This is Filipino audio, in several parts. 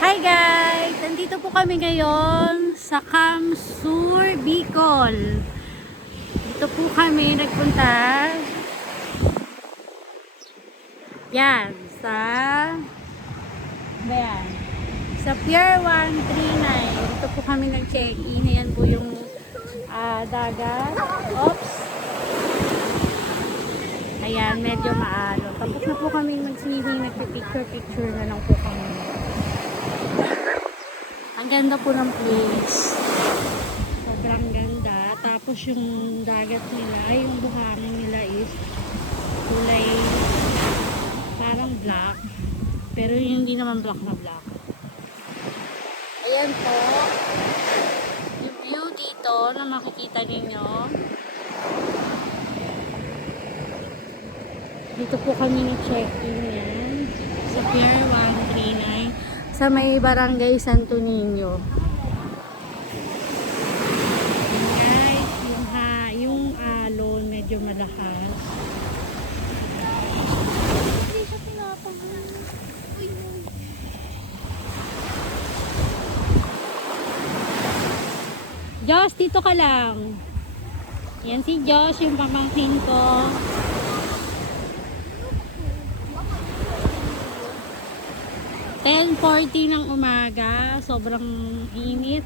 Hi guys! Nandito po kami ngayon sa Camp Sur, Bicol. Dito po kami nagpunta. Yan, yan, sa Pier 139. Dito po kami nag-check-in. Ayan po yung dagat. Oops! Ayan, medyo maalo. Tapos na po kami mag-swimming, nagpipicture-picture na lang po kami. Ang ganda po ng place. Sobrang ganda. Tapos yung dagat nila, yung buhangin nila is kulay parang black. Pero hindi naman black na black. Ayan po. Yung view dito na makikita ninyo. Dito po kami ni-check-in yan. Sa Pier 139. Sa may Barangay Santo Niño. Guys, yung alon medyo malakas. Hindi siya pinapahan. Josh, dito ka lang. Yan si Josh, yung pamangkin ko. (10:40) ng umaga, sobrang init.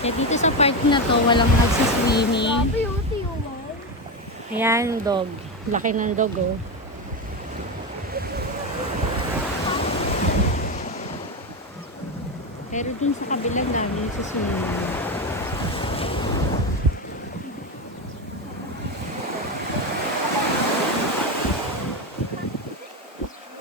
Kaya dito sa park na to, walang nagsiswimming. Ayan yung dog. Laki ng dog, oh. Pero dun sa kabilang dami nagsiswimming.